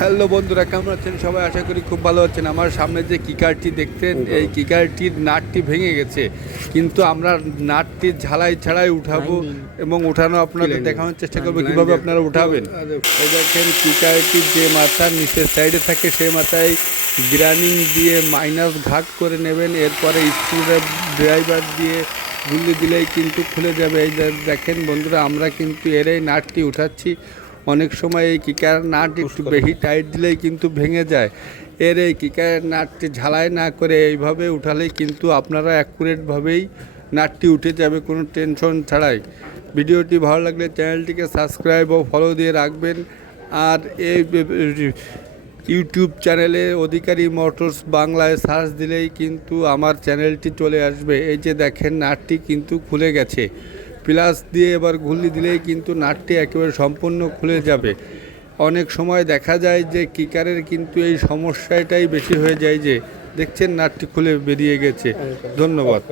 Hello বন্ধুরা, কেমন আছেন সবাই? আশা করি খুব ভালো আছেন। আমার সামনে যে কিকারটি দেখতেন, এই কিকারটির নাটটি ভেঙে গেছে, কিন্তু আমরা নাটটির ঝালাই ছাড়াই উঠাবো এবং উঠানো আপনাদের দেখানোর চেষ্টা করবো কীভাবে আপনারা উঠাবেন। এই দেখেন, কিকারটির যে মাথা নিচের সাইডে থাকে সেই মাথায় গ্রাইন্ডিং দিয়ে মাইনাস ঘাট করে নেবেন। এরপরে স্ক্রু ড্রাইভার দিয়ে গুলি দিলেই কিন্তু খুলে যাবে। এই দেখেন বন্ধুরা, আমরা কিন্তু এই নাটটি উঠাচ্ছি। অনেক সময় এই কিকার নাট একটু বেশি টাইট দিলেই কিন্তু ভেঙে যায়। এই কিকারের নাটটি ঝালাই না করে এইভাবে উঠালেই কিন্তু আপনারা অ্যাকুরেটভাবেই নাটটি উঠে যাবে, কোনো টেনশন ছাড়াই। ভিডিওটি ভালো লাগলে চ্যানেলটিকে সাবস্ক্রাইব ও ফলো দিয়ে রাখবেন। আর এই ইউটিউব চ্যানেলে অধিকারী মোটরস বাংলায় সার্চ দিলেই কিন্তু আমার চ্যানেলটি চলে আসবে। এই যে দেখেন, নাটটি কিন্তু খুলে গেছে। প্লাস দিয়ে এবার ঘুলি দিলেই কিন্তু নাটটি একেবারে সম্পূর্ণ খুলে যাবে। অনেক সময় দেখা যায় যে কিকারের কিন্তু এই সমস্যাটাই বেশি হয়ে যায়, যে দেখছেন নাটটি খুলে বেরিয়ে গেছে। ধন্যবাদ।